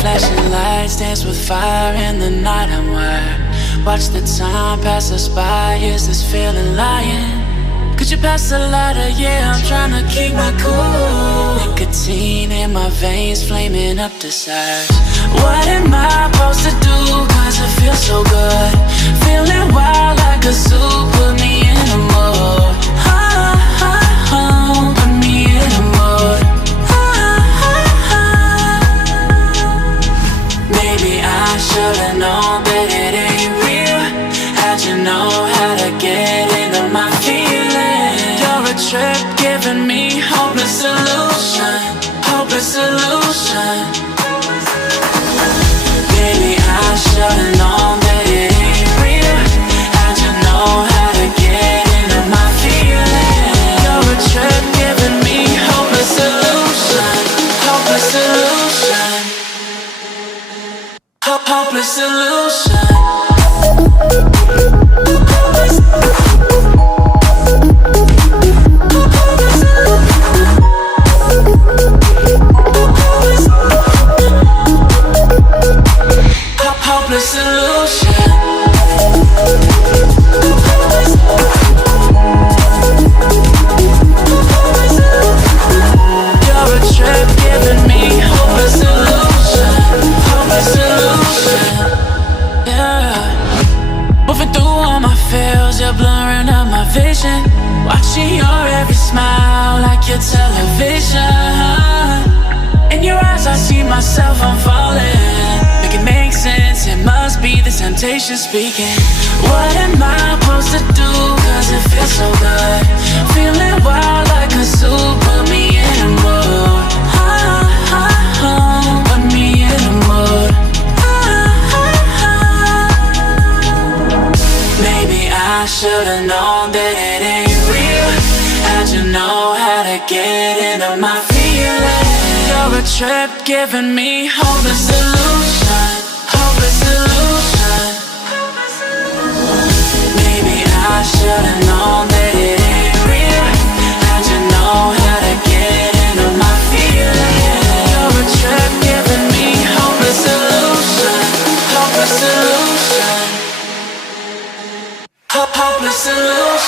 Flashing lights dance with fire in the night. I'm wired. Watch the time pass us by. Is this feeling lying? Could you pass the lighter? Yeah, I'm trying to keep my cool. Nicotine in my veins, flaming up desires. What am I supposed to do? Cause it feels so good. Feeling wild like a zoo. Put me in a mood. Put me in a mood. Maybe I should've known that it ain't real. How'd you know how to get into my feelings? You're a trip giving me hopeless solution. Hopeless solution. Maybe I should've known that it ain't real. How'd you know how to get into my feelings? You're a trip giving me hopeless solution. Hopeless solution. Hopeless solution. Hopeless solution. You're a trip giving me hopeless solution. Hopeless solution. Yeah. Moving through all my feels, you're blurring out my vision. Watching your every smile like your television. In your eyes I see myself, I'm falling. Make it make sense, it must be the temptation speaking. What am I supposed to do? Cause it feels so good. Feeling wild like a zoo. Put me in a mood. Put me in a mood. Maybe I should've known that it ain't real. How'd you know how to get into my feelings? You're a trip giving me hopeless solution. Hopeless solution. Maybe I should've known that it ain't real. How'd you know how to get into my feelings? You're a trip giving me hopeless solution. Hopeless solution. Hopeless solution.